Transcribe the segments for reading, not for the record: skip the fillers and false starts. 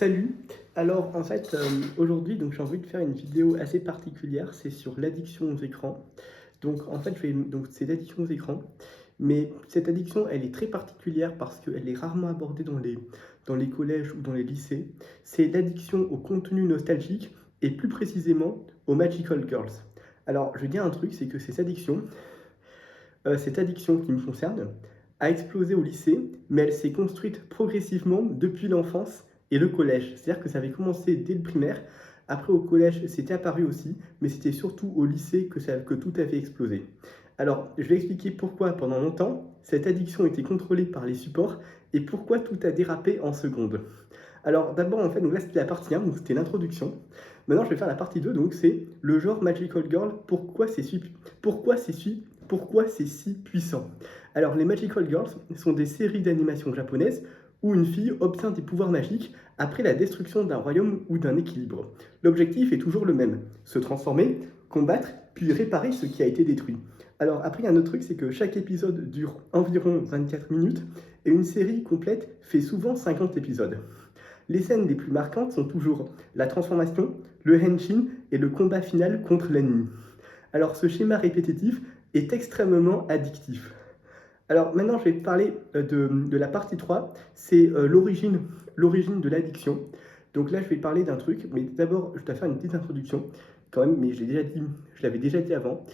Salut! Alors en fait, aujourd'hui donc j'ai envie de faire une vidéo assez particulière, c'est sur l'addiction aux écrans. Donc en fait, donc c'est l'addiction aux écrans, mais cette addiction, elle est très particulière parce qu'elle est rarement abordée dans les collèges ou dans les lycées. C'est l'addiction au contenu nostalgique et plus précisément aux Magical Girls. Alors je dis un truc, c'est que cette addiction qui me concerne a explosé au lycée, mais elle s'est construite progressivement depuis l'enfance et le collège. C'est-à-dire que ça avait commencé dès le primaire, après au collège c'était apparu aussi, mais c'était surtout au lycée que tout avait explosé. Alors je vais expliquer pourquoi pendant longtemps cette addiction était contrôlée par les supports et pourquoi tout a dérapé en seconde. Alors d'abord en fait, donc là c'était la partie 1, donc c'était l'introduction. Maintenant je vais faire la partie 2, donc c'est le genre Magical Girl, pourquoi c'est si puissant. Alors les Magical Girls sont des séries d'animation japonaises où une fille obtient des pouvoirs magiques après la destruction d'un royaume ou d'un équilibre. L'objectif est toujours le même, se transformer, combattre, puis réparer ce qui a été détruit. Alors après, il y a un autre truc, c'est que chaque épisode dure environ 24 minutes et une série complète fait souvent 50 épisodes. Les scènes les plus marquantes sont toujours la transformation, le henshin et le combat final contre l'ennemi. Alors ce schéma répétitif est extrêmement addictif. Alors maintenant je vais parler de la partie 3, c'est l'origine de l'addiction. Donc là je vais parler d'un truc, mais d'abord je dois faire une petite introduction quand même, mais je l'avais déjà dit avant.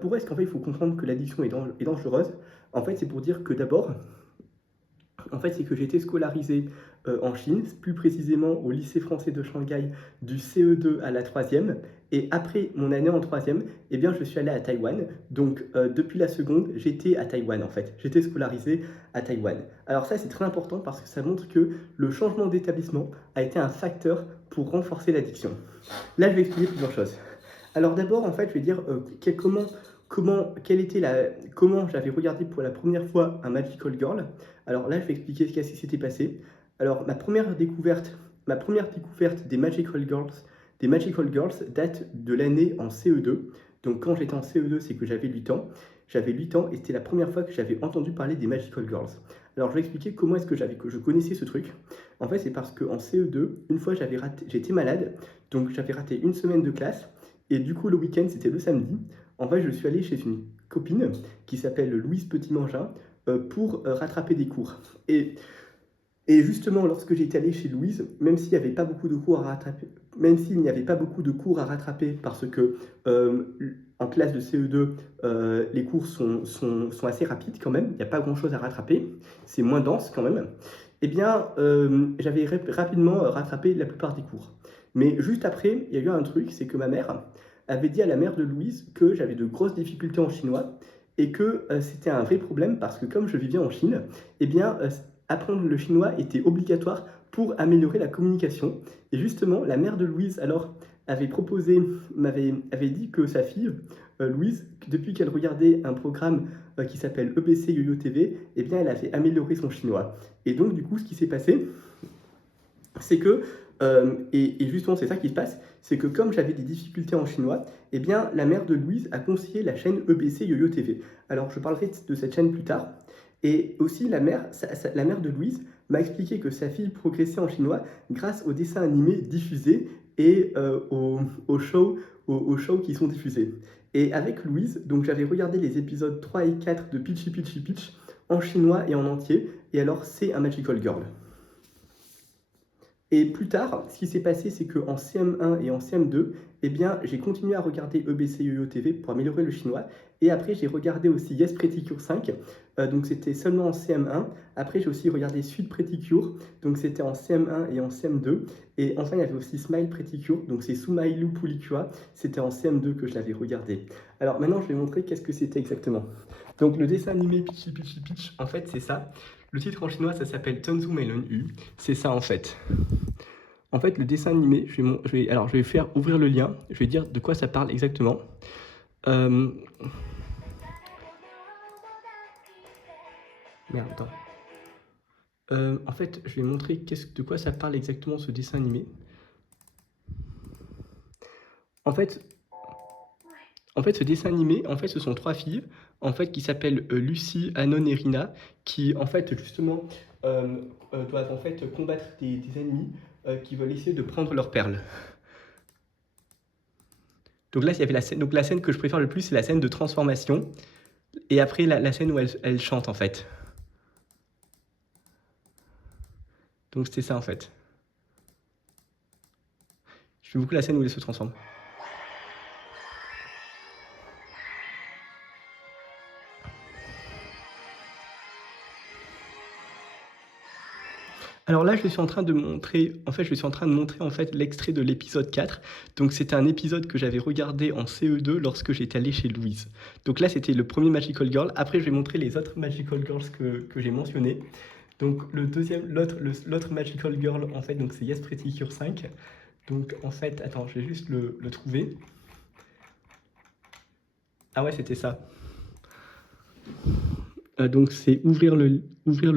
Pourquoi est-ce qu'en fait il faut comprendre que l'addiction est dangereuse? En fait c'est pour dire que d'abord, c'est que j'ai été scolarisé en Chine, plus précisément au lycée français de Shanghai du CE2 à la 3e. Et après mon année en 3e, eh bien, je suis allé à Taïwan. Donc depuis la seconde, j'étais à Taïwan en fait. J'étais scolarisé à Taïwan. Alors ça, c'est très important parce que ça montre que le changement d'établissement a été un facteur pour renforcer l'addiction. Là, je vais expliquer plusieurs choses. Alors d'abord, en fait, je vais dire comment j'avais regardé pour la première fois un Magical Girl. Alors là, je vais expliquer ce qui s'était passé. Alors ma première découverte des Magical Girls date de l'année en CE2. Donc quand j'étais en CE2, c'est que j'avais 8 ans. J'avais 8 ans et c'était la première fois que j'avais entendu parler des Magical Girls. Alors je vais expliquer comment est-ce que je connaissais ce truc. En fait, c'est parce qu'en CE2, une fois j'étais malade, donc j'avais raté une semaine de classe. Et du coup, le week-end, c'était le samedi. En fait, je suis allé chez une copine qui s'appelle Louise Petit-Mangin pour rattraper des cours. Et justement, lorsque j'étais allé chez Louise, même s'il n'y avait pas beaucoup de cours à rattraper, parce que en classe de CE2, les cours sont assez rapides quand même, il n'y a pas grand-chose à rattraper, c'est moins dense quand même, eh bien, j'avais rapidement rattrapé la plupart des cours. Mais juste après, il y a eu un truc, c'est que ma mère avait dit à la mère de Louise que j'avais de grosses difficultés en chinois et que c'était un vrai problème parce que comme je vivais en Chine, eh bien, apprendre le chinois était obligatoire pour améliorer la communication. Et justement, la mère de Louise alors avait dit que sa fille, Louise, depuis qu'elle regardait un programme qui s'appelle EBC YoYo TV, eh bien, elle avait amélioré son chinois. Et donc, du coup, ce qui s'est passé, c'est que, et justement c'est ça qui se passe, c'est que comme j'avais des difficultés en chinois, eh bien la mère de Louise a conseillé la chaîne EBC YoYo TV. Alors je parlerai de cette chaîne plus tard. Et aussi la mère de Louise m'a expliqué que sa fille progressait en chinois grâce aux dessins animés diffusés et aux shows qui sont diffusés. Et avec Louise, donc j'avais regardé les épisodes 3 et 4 de Peachy Peachy Peach en chinois et en entier, et alors c'est un Magical Girl. Et plus tard, ce qui s'est passé, c'est qu'en CM1 et en CM2, eh bien, j'ai continué à regarder EBC YoYo TV pour améliorer le chinois. Et après, j'ai regardé aussi Yes Pretty Cure 5, donc c'était seulement en CM1. Après, j'ai aussi regardé Sweet Pretty Cure, donc c'était en CM1 et en CM2. Et enfin, il y avait aussi Smile Pretty Cure, donc c'est Sumailu Pulikua, c'était en CM2 que je l'avais regardé. Alors maintenant, je vais montrer qu'est-ce que c'était exactement. Donc le dessin animé Peachy Peachy Peach, en fait, c'est ça. Le titre en chinois, ça s'appelle Tonzu Melon U. C'est ça en fait. En fait, le dessin animé, je vais faire ouvrir le lien, je vais dire de quoi ça parle exactement. Merde, attends. En fait, je vais montrer de quoi ça parle exactement ce dessin animé. En fait, ce dessin animé, ce sont 3 filles, qui s'appellent Lucie, Anon et Rina, qui, justement, doivent combattre des ennemis qui veulent essayer de prendre leurs perles. Donc là, il y avait la scène que je préfère le plus, c'est la scène de transformation. Et après, la scène où elle chante, en fait. Donc c'était ça, en fait. J'aime beaucoup la scène où elle se transforme. Alors là, je suis en train de montrer en fait l'extrait de l'épisode 4. Donc c'était un épisode que j'avais regardé en CE2 lorsque j'étais allé chez Louise. Donc là, c'était le premier Magical Girl. Après, je vais montrer les autres Magical Girls que j'ai mentionnés. Donc l'autre Magical Girl, en fait, donc c'est Yes Pretty Cure 5. Donc en fait, attends, je vais juste le trouver. Ah ouais, c'était ça. Donc c'est ouvrir le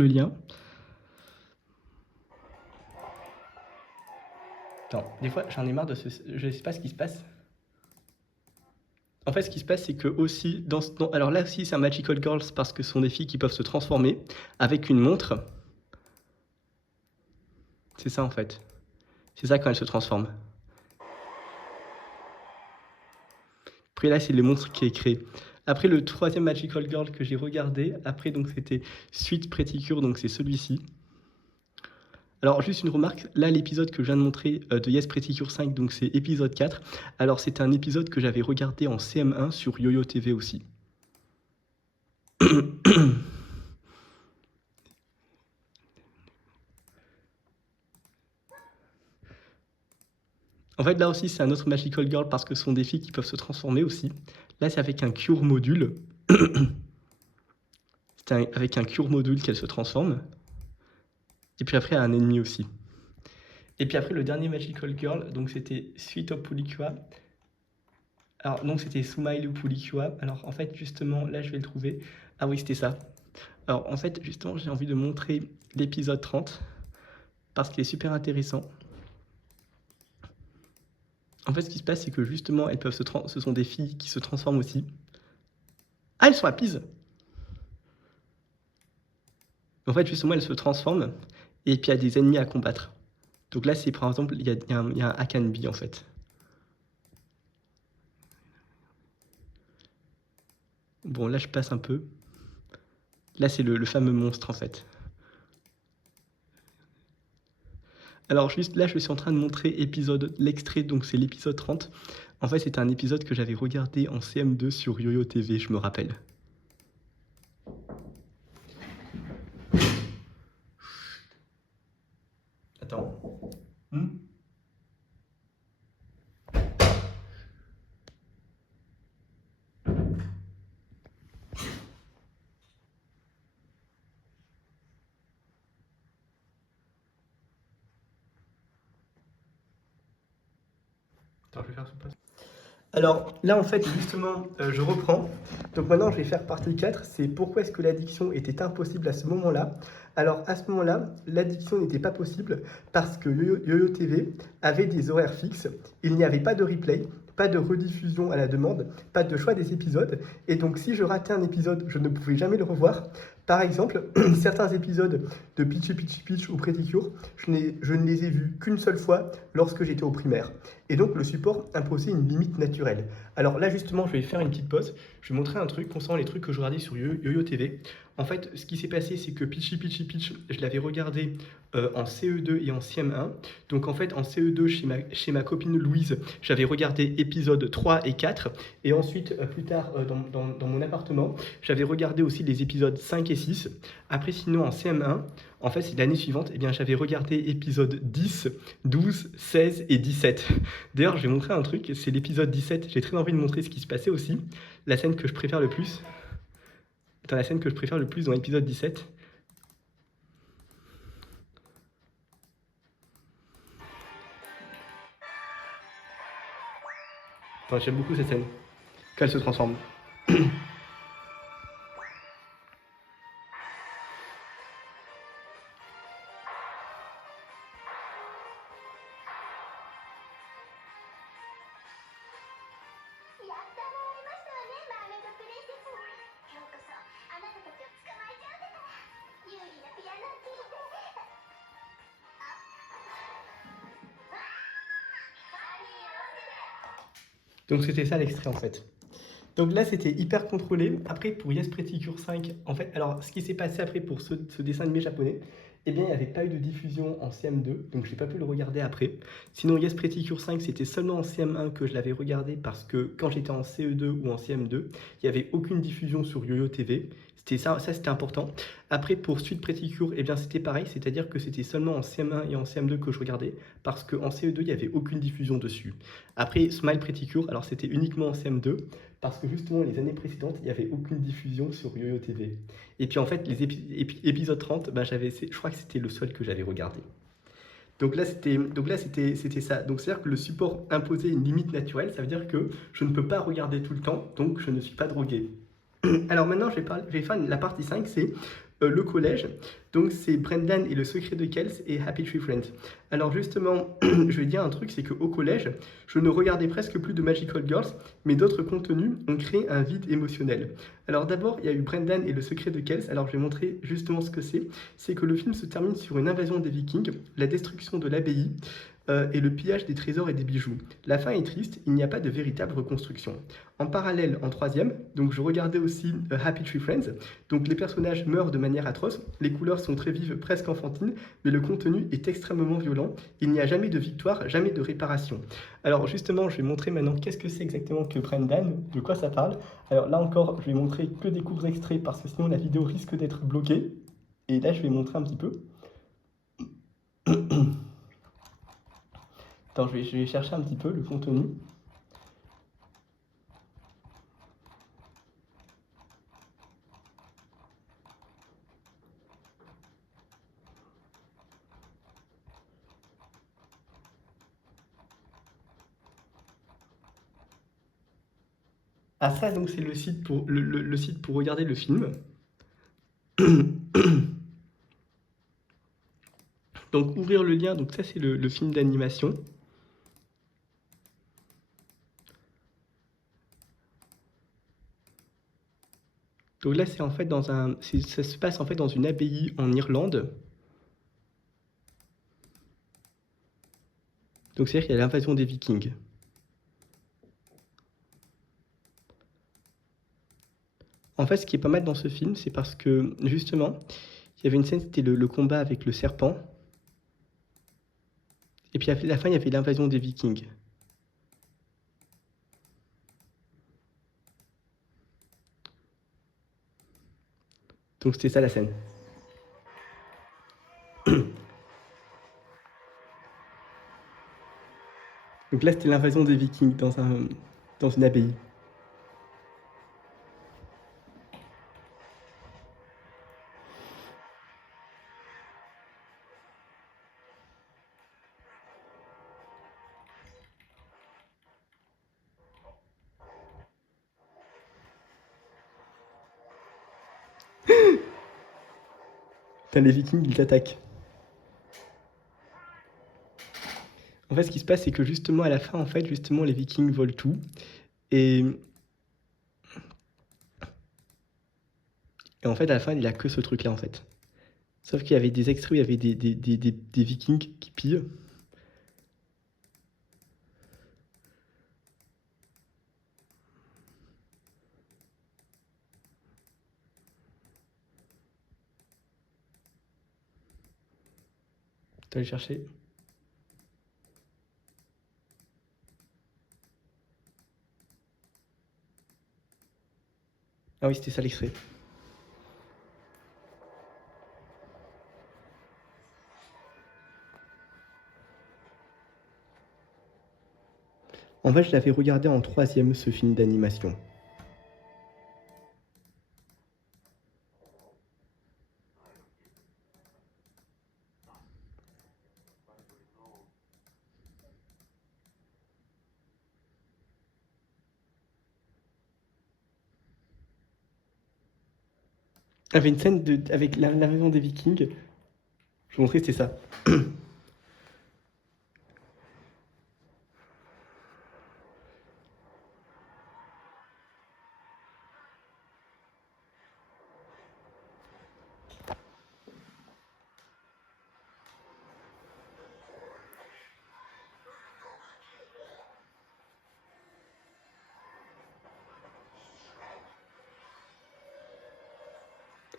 lien. Attends, des fois j'en ai marre de ce... Je sais pas ce qui se passe. En fait, ce qui se passe, c'est que aussi, alors là aussi, c'est un Magical Girls parce que ce sont des filles qui peuvent se transformer avec une montre. C'est ça en fait. C'est ça quand elles se transforment. Après là, c'est le monstre qui est créé. Après, le troisième Magical Girl que j'ai regardé, après, donc c'était Sweet Pretty Cure, donc c'est celui-ci. Alors, juste une remarque, là, l'épisode que je viens de montrer de Yes Pretty Cure 5, donc c'est épisode 4. Alors, c'est un épisode que j'avais regardé en CM1 sur YoYo TV aussi. En fait, là aussi, c'est un autre Magical Girl parce que ce sont des filles qui peuvent se transformer aussi. Là, c'est avec un Cure Module. C'est avec un Cure Module qu'elle se transforme. Et puis après, un ennemi aussi. Et puis après, le dernier Magical Girl, donc c'était Sweet of Pulicua. Alors, donc c'était Smile ou Pulicua. Alors, en fait, justement, là, je vais le trouver. Ah oui, c'était ça. Alors, en fait, justement, j'ai envie de montrer l'épisode 30 parce qu'il est super intéressant. En fait, ce qui se passe, c'est que justement, ce sont des filles qui se transforment aussi. Ah, elles sont à Pise. En fait, justement, elles se transforment et puis il y a des ennemis à combattre. Donc là, c'est par exemple, il y a un Akanbi en fait. Bon, là, je passe un peu. Là, c'est le fameux monstre en fait. Alors, juste là, je suis en train de montrer l'extrait, donc c'est l'épisode 30. En fait, c'était un épisode que j'avais regardé en CM2 sur YoYo TV, je me rappelle. Attends. Attends, je vais faire ce passe. Alors là, en fait, justement, je reprends. Donc maintenant, je vais faire partie 4. C'est pourquoi est-ce que l'addiction était impossible à ce moment-là. Alors à ce moment-là, l'addiction n'était pas possible parce que YoYo TV avait des horaires fixes. Il n'y avait pas de replay, pas de rediffusion à la demande, pas de choix des épisodes. Et donc si je ratais un épisode, je ne pouvais jamais le revoir. Par exemple, certains épisodes de Pitchy Pitchy Pitch ou Pretty Cure, je ne les ai vus qu'une seule fois lorsque j'étais au primaire. Et donc le support imposait une limite naturelle. Alors là justement, je vais faire une petite pause. Je vais montrer un truc concernant les trucs que je regardais sur YoYo TV. En fait, ce qui s'est passé, c'est que Pitchy Pitchy Pitch, je l'avais regardé en CE2 et en CM1. Donc en fait, en CE2, chez ma copine Louise, j'avais regardé épisodes 3 et 4. Et ensuite, plus tard, dans mon appartement, j'avais regardé aussi les épisodes 5 et 6. Après, sinon, en CM1, en fait, c'est l'année suivante, eh bien, j'avais regardé épisodes 10, 12, 16 et 17. D'ailleurs, je vais montrer un truc, c'est l'épisode 17. J'ai très envie de montrer ce qui se passait aussi. La scène que je préfère le plus. Dans la scène que je préfère le plus dans l'épisode 17. Enfin, j'aime beaucoup cette scène. Quand elle se transforme. Donc c'était ça l'extrait en fait. Donc là, c'était hyper contrôlé. Après, pour Yes Pretty Cure 5, en fait, alors ce qui s'est passé après pour ce dessin animé japonais, eh bien, il n'y avait pas eu de diffusion en CM2, donc j'ai pas pu le regarder après. Sinon, Yes Pretty Cure 5, c'était seulement en CM1 que je l'avais regardé parce que quand j'étais en CE2 ou en CM2, il n'y avait aucune diffusion sur YoYo TV. C'était ça c'était important. Après, pour Sweet Pretty Cure, eh bien, c'était pareil, c'est-à-dire que c'était seulement en CM1 et en CM2 que je regardais parce qu'en CE2, il n'y avait aucune diffusion dessus. Après, Smile Pretty Cure, alors c'était uniquement en CM2 parce que justement les années précédentes, il n'y avait aucune diffusion sur YoYo TV. Et puis en fait, les épisodes 30, ben, je crois que c'était le seul que j'avais regardé. Donc là, c'était ça. Donc c'est-à-dire que le support imposait une limite naturelle, ça veut dire que je ne peux pas regarder tout le temps, donc je ne suis pas drogué. Alors maintenant, je vais faire la partie 5, c'est le collège. Donc c'est Brendan et le secret de Kells et Happy Tree Friends. Alors justement, je vais dire un truc, c'est qu'au collège, je ne regardais presque plus de Magical Girls, mais d'autres contenus ont créé un vide émotionnel. Alors d'abord, il y a eu Brendan et le secret de Kells. Alors je vais montrer justement ce que c'est. C'est que le film se termine sur une invasion des Vikings, la destruction de l'abbaye, et le pillage des trésors et des bijoux. La fin est triste, il n'y a pas de véritable reconstruction. En parallèle, en troisième, donc je regardais aussi Happy Tree Friends. Donc les personnages meurent de manière atroce, les couleurs sont très vives, presque enfantines, mais le contenu est extrêmement violent. Il n'y a jamais de victoire, jamais de réparation. Alors justement, je vais montrer maintenant qu'est-ce que c'est exactement que Brendan, de quoi ça parle. Alors là encore, je vais montrer que des courts extraits parce que sinon la vidéo risque d'être bloquée. Et là, je vais montrer un petit peu. Attends, je vais chercher un petit peu le contenu. Ah ça, donc c'est le site pour, le site pour regarder le film. Donc ouvrir le lien, donc ça c'est le film d'animation. Donc là c'est en fait ça se passe en fait dans une abbaye en Irlande. Donc c'est-à-dire qu'il y a l'invasion des Vikings. En fait, ce qui est pas mal dans ce film, c'est parce que justement, il y avait une scène, c'était le combat avec le serpent. Et puis à la fin, il y avait l'invasion des Vikings. Donc c'était ça la scène. Donc là, c'était l'invasion des Vikings dans une abbaye. Putain, les Vikings, ils t'attaquent. En fait, ce qui se passe, c'est que justement, à la fin, en fait, justement, les Vikings volent tout. Et, et en fait, à la fin, il n'y a que ce truc-là, en fait. Sauf qu'il y avait des extraits où il y avait des Vikings qui pillent. Tu vas aller chercher. Ah oui, c'était ça l'extrait. En fait, je l'avais regardé en troisième, ce film d'animation. Il y avait une scène avec l'invasion des Vikings. Je vous montrais, c'était ça.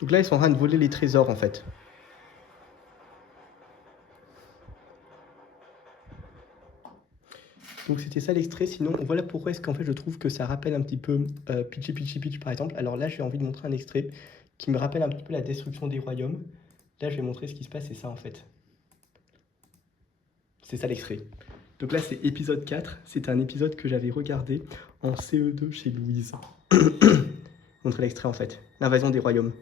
Donc là, ils sont en train de voler les trésors, en fait. Donc c'était ça l'extrait, sinon voilà pourquoi est-ce qu'en fait je trouve que ça rappelle un petit peu Peachy Peachy Peach par exemple. Alors là j'ai envie de montrer un extrait qui me rappelle un petit peu la destruction des royaumes. Là je vais montrer ce qui se passe, c'est ça en fait. C'est ça l'extrait. Donc là c'est épisode 4, c'est un épisode que j'avais regardé en CE2 chez Louise. Montrer l'extrait en fait, l'invasion des royaumes.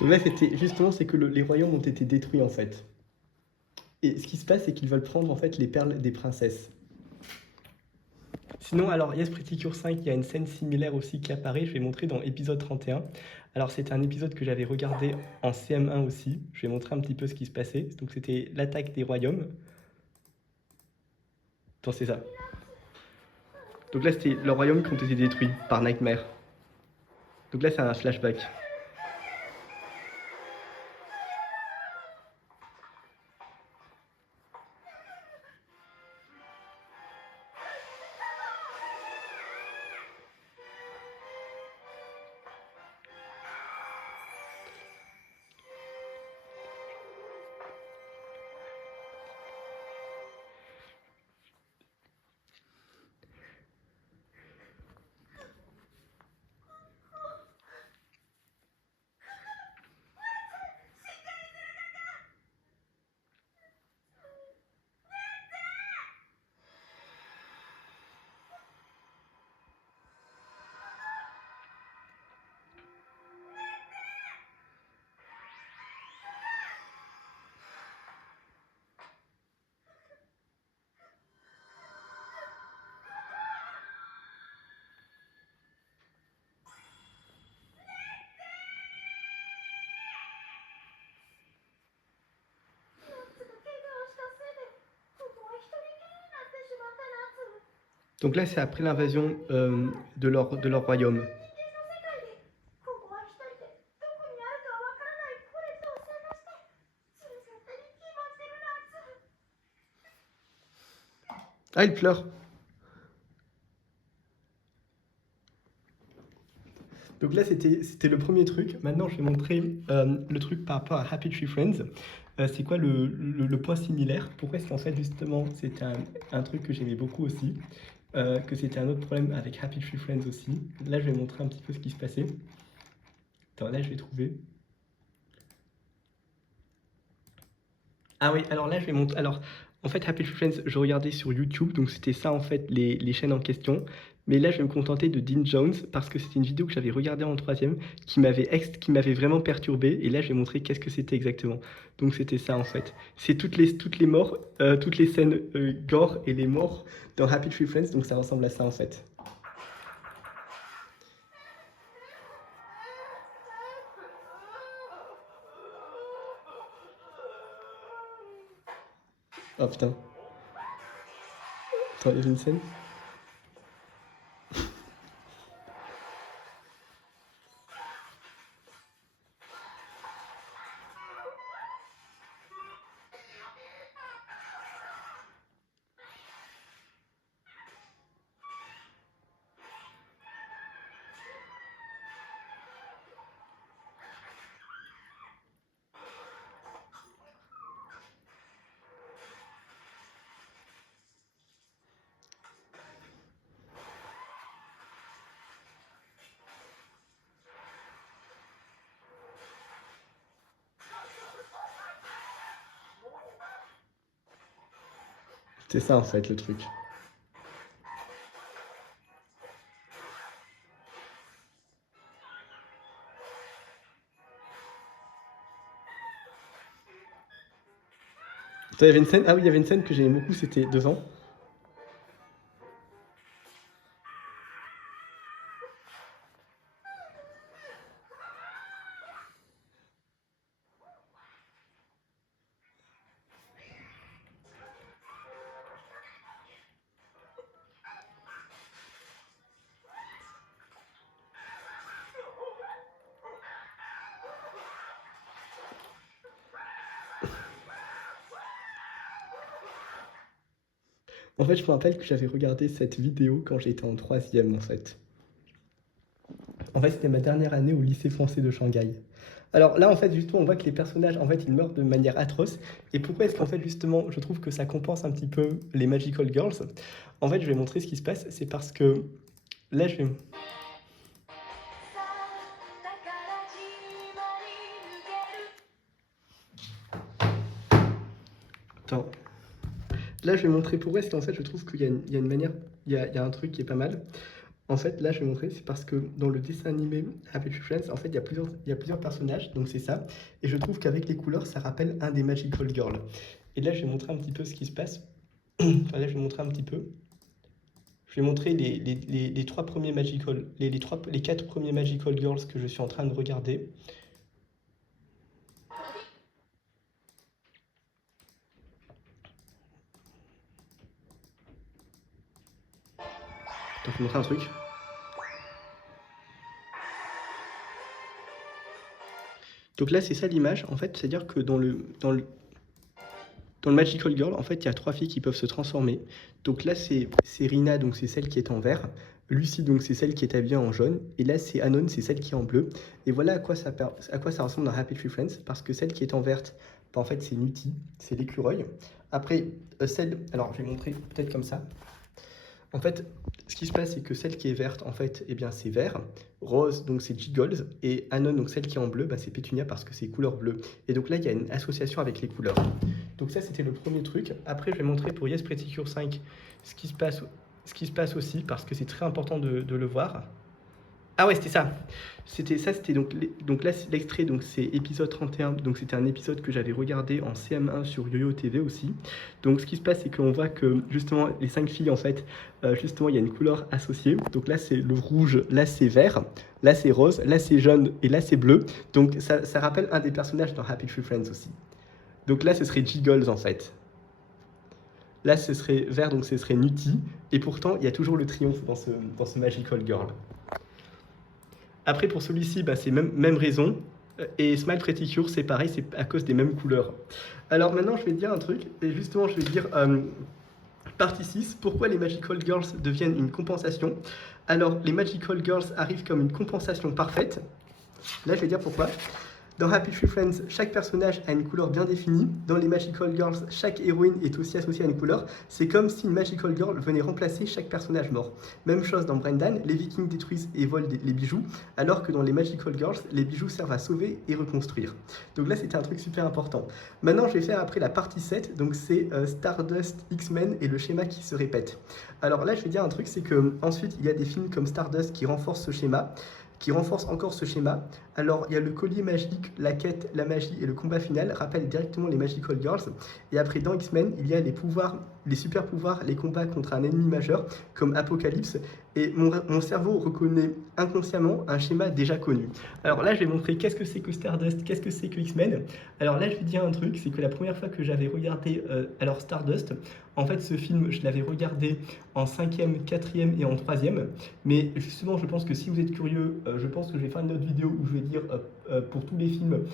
Donc là c'était justement c'est que les royaumes ont été détruits en fait. Et ce qui se passe c'est qu'ils veulent prendre en fait les perles des princesses. Sinon, alors, Yes Pretty Cure 5, il y a une scène similaire aussi qui apparaît, je vais montrer dans épisode 31. Alors, c'était un épisode que j'avais regardé en CM1 aussi, je vais montrer un petit peu ce qui se passait. Donc, c'était l'attaque des royaumes. Attends, c'est ça. Donc là, c'était leurs royaumes qui ont été détruits par Nightmare. Donc là, c'est un flashback. Donc là, c'est après l'invasion de leur royaume. Ah, il pleure. Donc là, c'était le premier truc. Maintenant, je vais montrer le truc par rapport à Happy Tree Friends. C'est quoi le point similaire? Pourquoi est-ce qu'en fait, justement, c'est un truc que j'aimais beaucoup aussi, que c'était un autre problème avec Happy Tree Friends aussi. Là, je vais montrer un petit peu ce qui se passait. Attends, là, je vais trouver. Ah oui, alors là, je vais montrer. Alors, en fait, Happy Tree Friends, je regardais sur YouTube, donc c'était ça, en fait, les chaînes en question. Mais là, je vais me contenter de Dean Jones parce que c'était une vidéo que j'avais regardée en troisième qui m'avait vraiment perturbé. Et là, je vais montrer qu'est-ce que c'était exactement. Donc, c'était ça, en fait. C'est toutes les morts, toutes les scènes gore et les morts dans Happy Tree Friends. Donc, ça ressemble à ça, en fait. Oh putain. Attends, il y a une scène. C'est ça en fait le truc. Il y avait une scène, ah oui, il y avait une scène que j'aimais beaucoup, c'était devant. En fait, je me rappelle que j'avais regardé cette vidéo quand j'étais en troisième, en fait. En fait, c'était ma dernière année au lycée français de Shanghai. Alors là, en fait, justement, on voit que les personnages, en fait, ils meurent de manière atroce. Et pourquoi est-ce qu'en fait, justement, je trouve que ça compense un petit peu les Magical Girls? En fait, je vais montrer ce qui se passe. C'est parce que là, je vais... Attends. Là, je vais montrer pourquoi est-ce qu'en fait, je trouve qu'il y a une manière... il y a un truc qui est pas mal. En fait, là, je vais montrer, c'est parce que dans le dessin animé Happy Tree Friends, en fait, il y a plusieurs personnages, donc c'est ça. Et je trouve qu'avec les couleurs, ça rappelle un des Magical Girls. Et là, je vais montrer un petit peu ce qui se passe. Enfin, là, je vais montrer un petit peu. Je vais montrer les trois premiers Magical, les quatre premiers Magical Girls que je suis en train de regarder. Donc, je vais montrer un truc. Donc là, c'est ça l'image. En fait, c'est-à-dire que dans le Magical Girl, en fait, il y a trois filles qui peuvent se transformer. Donc là, c'est Rina, donc c'est celle qui est en vert. Lucy, donc c'est celle qui est habillée en jaune. Et là, c'est Anon, c'est celle qui est en bleu. Et voilà à quoi ça ressemble dans Happy Tree Friends. Parce que celle qui est en verte, bah, en fait, c'est Nutty, c'est l'écureuil. Après, alors, je vais montrer peut-être comme ça. En fait, ce qui se passe, c'est que celle qui est verte, en fait, eh bien, c'est vert. Rose, donc c'est Jiggles. Et Anon, donc celle qui est en bleu, bah, c'est Pétunia parce que c'est couleur bleue. Et donc là, il y a une association avec les couleurs. Donc ça, c'était le premier truc. Après, je vais montrer pour Yes Pretty Cure 5 ce qui se passe aussi, parce que c'est très important de le voir. Ah ouais, c'était ça. C'était donc là, l'extrait, donc c'est épisode 31. Donc c'était un épisode que j'avais regardé en CM1 sur YoYo TV aussi. Donc ce qui se passe, c'est qu'on voit que justement les 5 filles, en fait, justement, il y a une couleur associée. Donc là, c'est le rouge, là, c'est vert, là, c'est rose, là, c'est jaune et là, c'est bleu. Donc ça rappelle un des personnages dans Happy Tree Friends aussi. Donc là, ce serait Jiggles, en fait. Là, ce serait vert, donc ce serait Nutty. Et pourtant, il y a toujours le triomphe dans ce Magical Girl. Après, pour celui-ci, bah, c'est même raison. Et Smile Pretty Cure, c'est pareil, c'est à cause des mêmes couleurs. Alors maintenant, je vais te dire un truc. Et justement, je vais te dire partie 6, pourquoi les Magical Girls deviennent une compensation. Alors, les Magical Girls arrivent comme une compensation parfaite. Là, je vais dire pourquoi. Dans Happy Tree Friends, chaque personnage a une couleur bien définie. Dans les Magical Girls, chaque héroïne est aussi associée à une couleur. C'est comme si une Magical Girl venait remplacer chaque personnage mort. Même chose dans Brendan, les Vikings détruisent et volent les bijoux, alors que dans les Magical Girls, les bijoux servent à sauver et reconstruire. Donc là, c'était un truc super important. Maintenant, je vais faire après la partie 7, donc c'est Stardust, X-Men et le schéma qui se répète. Alors là, je vais dire un truc, c'est que ensuite, il y a des films comme Stardust qui renforcent ce schéma, qui renforce encore ce schéma. Alors, il y a le collier magique, la quête, la magie et le combat final rappellent directement les Magical Girls. Et après, dans X-Men, il y a les pouvoirs, les super pouvoirs, les combats contre un ennemi majeur, comme Apocalypse. Et mon cerveau reconnaît inconsciemment un schéma déjà connu. Alors là, je vais montrer qu'est-ce que c'est que Stardust, qu'est-ce que c'est que X-Men. Alors là, je vais dire un truc, c'est que la première fois que j'avais regardé Stardust, en fait, ce film, je l'avais regardé en 5e, 4e et en 3e. Mais justement, je pense que si vous êtes curieux, je pense que je vais faire une autre vidéo où je vais dire pour tous les films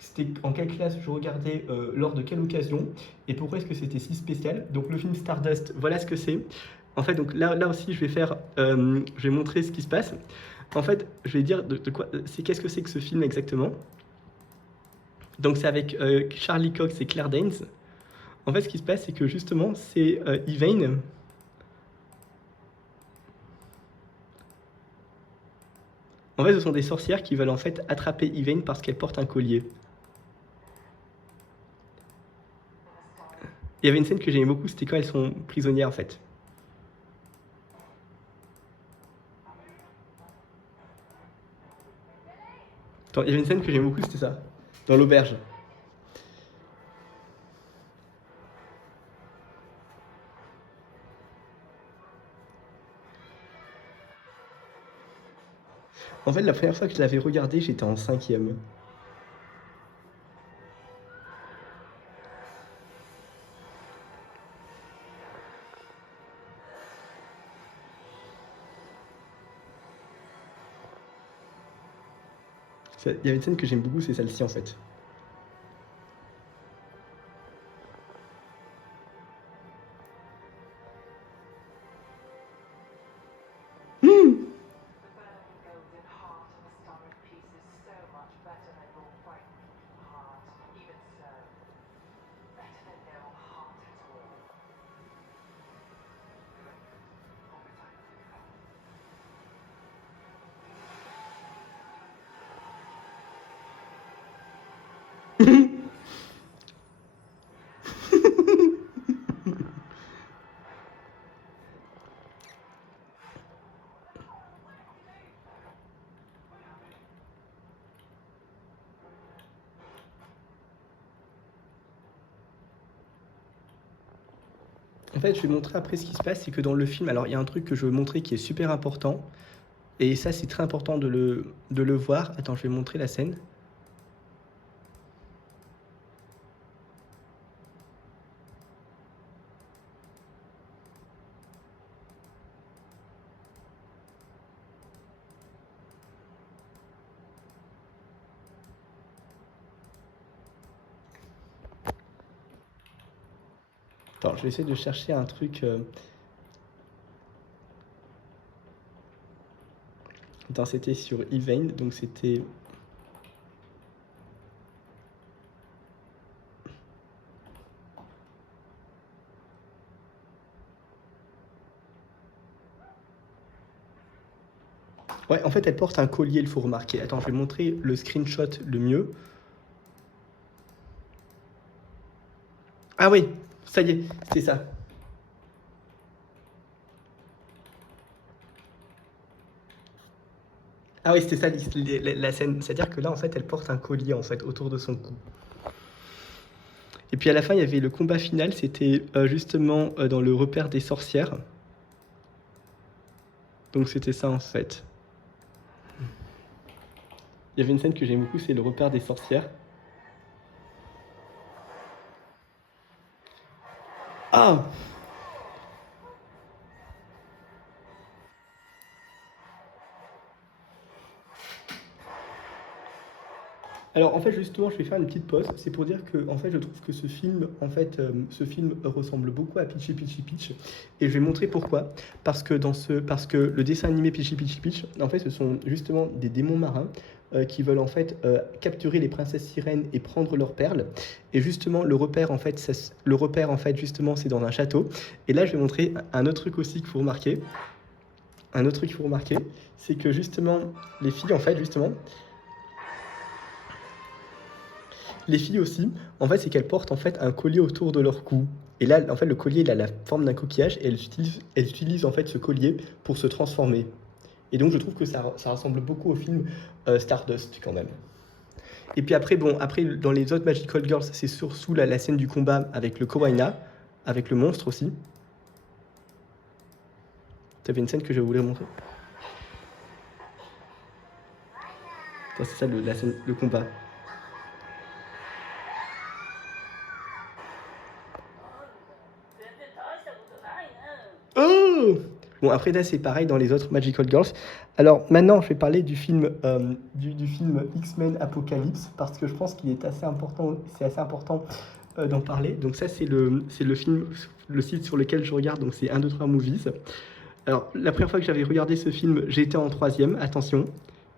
c'était en quelle classe je regardais, lors de quelle occasion et pourquoi est-ce que c'était si spécial. Donc le film Stardust, voilà ce que c'est. En fait, donc là aussi, je vais montrer ce qui se passe. En fait, je vais dire de quoi, qu'est-ce que c'est que ce film exactement. Donc c'est avec Charlie Cox et Claire Danes. En fait, ce qui se passe, c'est que justement, c'est Yvain. En fait, ce sont des sorcières qui veulent en fait attraper Yvain parce qu'elle porte un collier. Il y avait une scène que j'aimais beaucoup, c'était quand elles sont prisonnières en fait. Attends, il y avait une scène que j'aimais beaucoup, c'était ça. Dans l'auberge. En fait, la première fois que je l'avais regardé, j'étais en cinquième. Il y avait une scène que j'aime beaucoup, c'est celle-ci en fait. Hmm. En fait, je vais montrer après ce qui se passe, c'est que dans le film, alors il y a un truc que je veux montrer qui est super important, et ça c'est très important de le voir. Attends, je vais montrer la scène. Attends, je vais essayer de chercher un truc. Attends, c'était sur Evane, donc c'était. Ouais, en fait, elle porte un collier, il faut remarquer. Attends, je vais montrer le screenshot le mieux. Ah oui, ça y est, c'est ça. Ah oui, c'était ça la scène. C'est-à-dire que là, en fait, elle porte un collier en fait autour de son cou. Et puis à la fin, il y avait le combat final, c'était justement dans le repère des sorcières. Donc c'était ça en fait. Il y avait une scène que j'aime beaucoup, c'est le repère des sorcières. Ah! Alors en fait justement je vais faire une petite pause, c'est pour dire que en fait je trouve que ce film ce film ressemble beaucoup à Pitchy Pitchy Pitch et je vais montrer pourquoi parce que le dessin animé Pitchy Pitchy Pitch en fait ce sont justement des démons marins qui veulent en fait capturer les princesses sirènes et prendre leurs perles et justement le repère en fait justement c'est dans un château et là je vais montrer un autre truc aussi qu'il faut remarquer c'est que justement les filles en fait justement les filles aussi, en fait, c'est qu'elles portent en fait un collier autour de leur cou. Et là, en fait, le collier, il a la forme d'un coquillage et elles utilisent en fait ce collier pour se transformer. Et donc, je trouve que ça ressemble beaucoup au film Stardust quand même. Et puis après, bon, après, dans les autres Magical Girls, c'est surtout la scène du combat avec le Kowaina, avec le monstre aussi. T'avais une scène que je voulais montrer. C'est ça la scène, le combat. Oh! Bon, après là, c'est pareil dans les autres Magical Girls. Alors maintenant, je vais parler du film, du film X-Men Apocalypse, parce que je pense qu'il est assez important, c'est assez important d'en parler. Donc ça, c'est le film, le site sur lequel je regarde, donc c'est 1, 2, 3 Movies. Alors, la première fois que j'avais regardé ce film, j'étais en troisième, attention,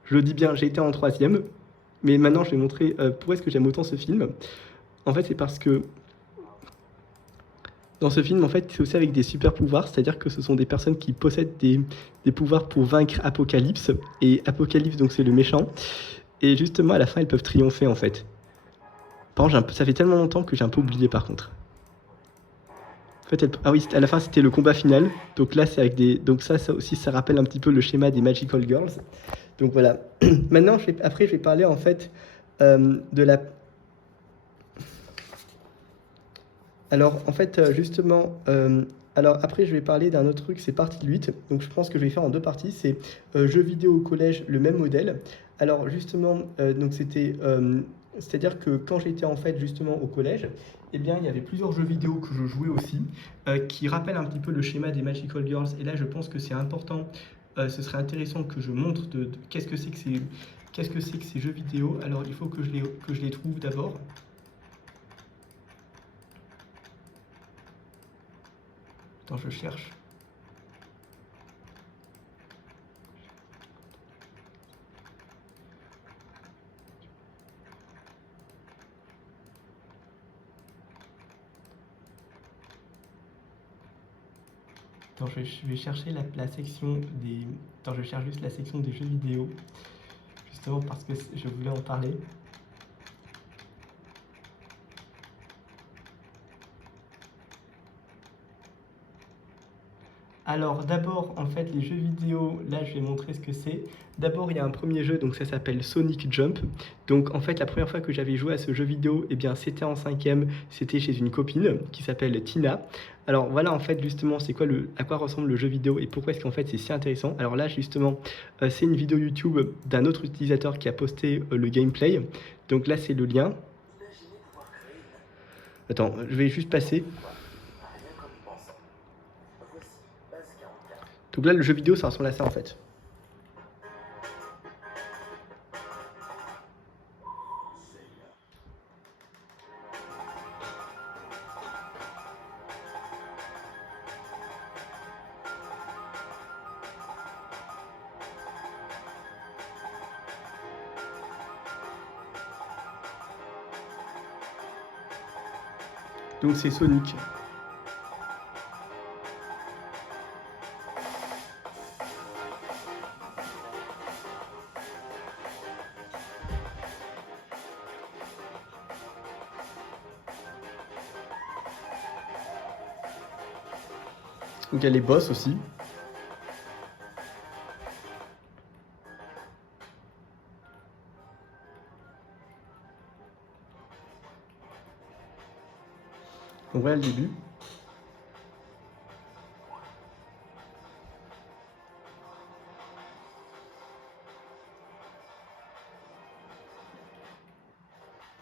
je le dis bien, j'étais en troisième. Mais maintenant, je vais montrer pourquoi est-ce que j'aime autant ce film. En fait, c'est parce que dans ce film, en fait, c'est aussi avec des super pouvoirs, c'est-à-dire que ce sont des personnes qui possèdent des pouvoirs pour vaincre Apocalypse. Et Apocalypse, donc c'est le méchant. Et justement, à la fin, elles peuvent triompher, en fait. Par contre, ça fait tellement longtemps que j'ai un peu oublié, par contre. En fait, ah oui, à la fin, c'était le combat final. Donc là, c'est avec des. Donc ça aussi, ça rappelle un petit peu le schéma des Magical Girls. Donc voilà. Maintenant, après, je vais parler en fait de la. Alors, en fait, justement, alors après, je vais parler d'un autre truc, c'est partie 8. Donc, je pense que je vais faire en deux parties. C'est jeux vidéo au collège, le même modèle. Alors, justement, donc c'est-à-dire que quand j'étais en fait justement au collège, eh bien, il y avait plusieurs jeux vidéo que je jouais aussi, qui rappellent un petit peu le schéma des Magical Girls. Et là, je pense que c'est important, ce serait intéressant que je montre qu'est-ce que c'est que ces jeux vidéo. Alors, il faut que je les trouve d'abord. Attends, je cherche. Attends, je vais chercher la section des. Attends, je cherche juste la section des jeux vidéo, justement parce que je voulais en parler. Alors d'abord, en fait, les jeux vidéo, là je vais montrer ce que c'est. D'abord, il y a un premier jeu, donc ça s'appelle Sonic Jump. Donc en fait, la première fois que j'avais joué à ce jeu vidéo, eh bien c'était en cinquième, c'était chez une copine qui s'appelle Tina. Alors voilà en fait justement c'est quoi à quoi ressemble le jeu vidéo et pourquoi est-ce qu'en fait c'est si intéressant. Alors là justement c'est une vidéo YouTube d'un autre utilisateur qui a posté le gameplay. Donc là c'est le lien. Attends, je vais juste passer. Donc là le jeu vidéo ça ressemble à ça en fait. Donc c'est Sonic. Donc il y a les boss aussi. Donc voilà le début.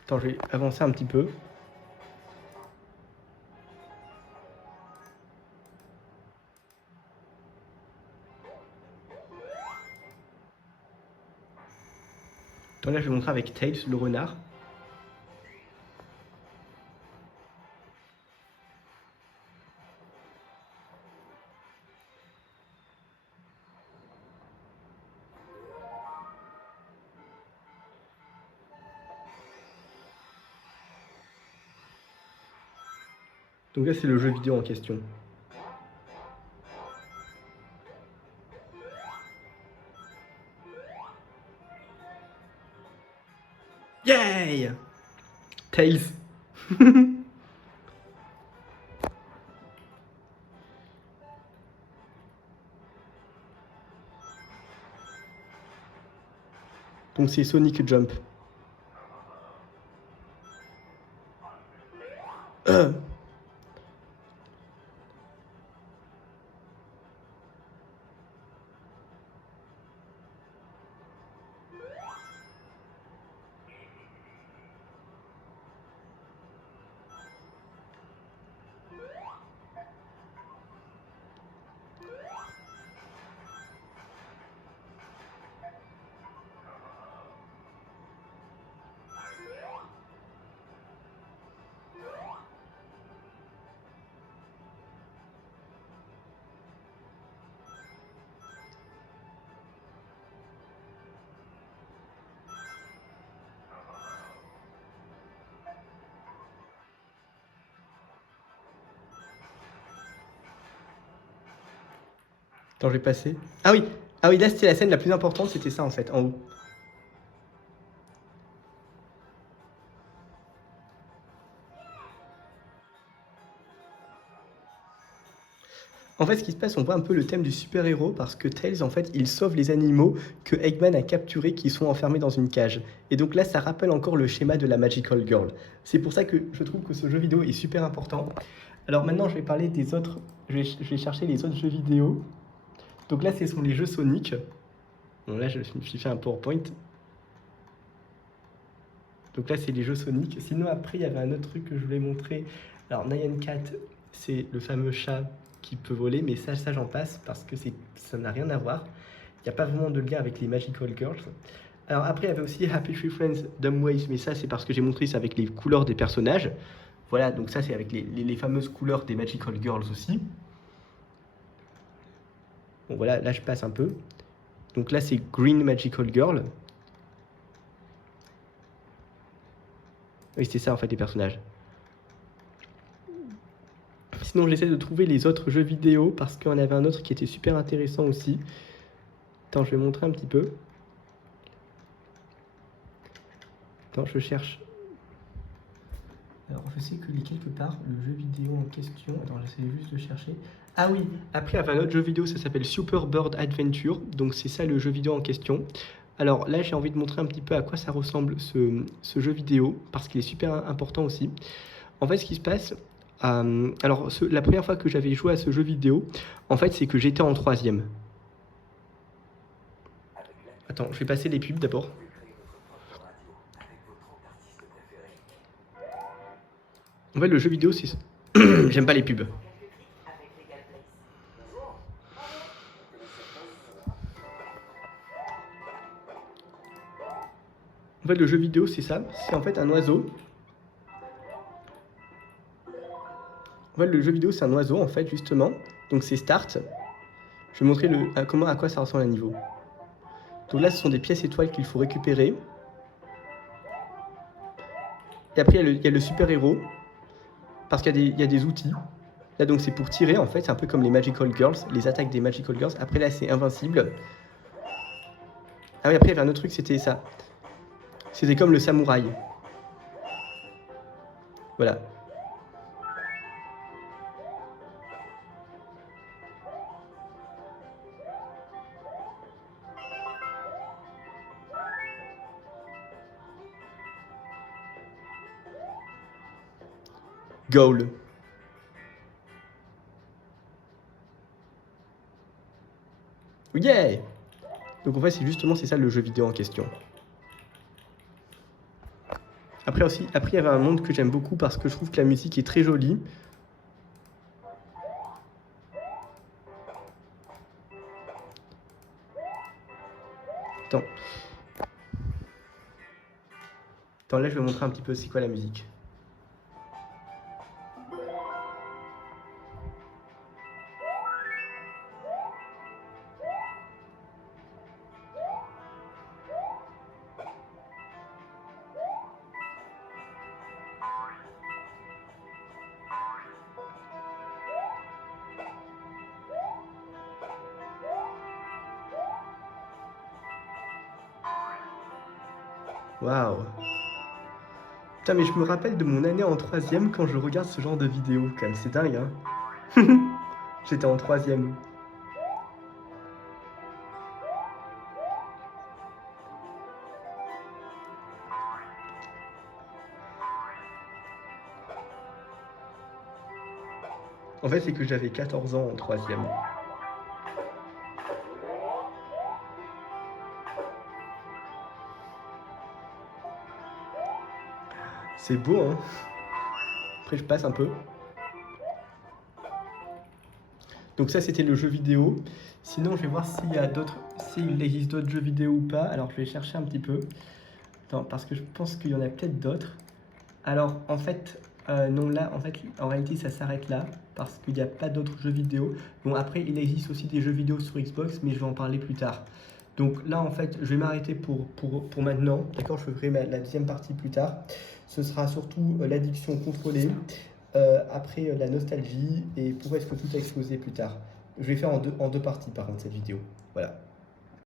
Attends, je vais avancer un petit peu. Donc là je vais montrer avec Tails, le renard. Donc là c'est le jeu vidéo en question. Yay! Tails. Donc c'est Sonic Jump. Euh. Attends, je vais passer. Ah oui, là c'était la scène la plus importante, c'était ça en fait, en haut. En fait, ce qui se passe, on voit un peu le thème du super-héros parce que Tails, en fait, il sauve les animaux que Eggman a capturés qui sont enfermés dans une cage. Et donc là, ça rappelle encore le schéma de la Magical Girl. C'est pour ça que je trouve que ce jeu vidéo est super important. Alors maintenant, je vais parler des autres. Je vais chercher les autres jeux vidéo. Donc là, ce sont les jeux Sonic. Bon, là, je me suis fait un PowerPoint. Donc là, c'est les jeux Sonic. Sinon, après, il y avait un autre truc que je voulais montrer. Alors, Nyan Cat, c'est le fameux chat qui peut voler, mais ça j'en passe parce que ça n'a rien à voir. Il n'y a pas vraiment de lien avec les Magical Girls. Alors après, il y avait aussi Happy Tree Friends, Dumb Ways, mais ça c'est parce que j'ai montré ça avec les couleurs des personnages. Voilà, donc ça c'est avec les fameuses couleurs des Magical Girls aussi. Bon voilà, là je passe un peu. Donc là c'est Green Magical Girl. Oui, c'est ça en fait les personnages. Sinon, j'essaie de trouver les autres jeux vidéo parce qu'il y en avait un autre qui était super intéressant aussi. Attends, je vais montrer un petit peu. Attends, je cherche. Alors, je sais que quelque part, le jeu vidéo en question... Attends, j'essaie juste de chercher. Ah oui, après, il y avait un autre jeu vidéo, ça s'appelle Super Bird Adventure. Donc, c'est ça le jeu vidéo en question. Alors là, j'ai envie de montrer un petit peu à quoi ça ressemble ce jeu vidéo parce qu'il est super important aussi. En fait, ce qui se passe... alors, la première fois que j'avais joué à ce jeu vidéo, en fait, c'est que j'étais en 3e. Attends, je vais passer les pubs d'abord. En fait, le jeu vidéo, c'est... J'aime pas les pubs. En fait, le jeu vidéo, c'est ça. C'est en fait un oiseau. En fait, le jeu vidéo, c'est un oiseau, en fait, justement. Donc, c'est Start. Je vais montrer à quoi ça ressemble à niveau. Donc là, ce sont des pièces étoiles qu'il faut récupérer. Et après, il y a le super-héros. Parce qu'il y a des outils. Là, donc, c'est pour tirer, en fait. C'est un peu comme les Magical Girls. Les attaques des Magical Girls. Après, là, c'est invincible. Ah oui, après, il y avait un autre truc, c'était ça. C'était comme le samouraï. Voilà. Goal. Yeah! Donc en fait, c'est ça le jeu vidéo en question. Après, il y avait un monde que j'aime beaucoup parce que je trouve que la musique est très jolie. Attends. Attends, là, je vais montrer un petit peu c'est quoi la musique. Waouh! Putain, mais je me rappelle de mon année en 3e quand je regarde ce genre de vidéo, quand même, c'est dingue, hein? J'étais en 3e. En fait, c'est que j'avais 14 ans en 3e. C'est beau, hein? Après, je passe un peu. Donc ça, c'était le jeu vidéo. Sinon, je vais voir s'il existe d'autres jeux vidéo ou pas. Alors, je vais chercher un petit peu. Attends, parce que je pense qu'il y en a peut-être d'autres. Alors, en fait, non, là, en réalité, ça s'arrête là. Parce qu'il n'y a pas d'autres jeux vidéo. Bon, après, il existe aussi des jeux vidéo sur Xbox, mais je vais en parler plus tard. Donc là, en fait, je vais m'arrêter pour maintenant. D'accord, je ferai la deuxième partie plus tard. Ce sera surtout l'addiction contrôlée. Après la nostalgie et pourquoi est-ce que tout a explosé plus tard. Je vais faire en deux parties par contre cette vidéo. Voilà.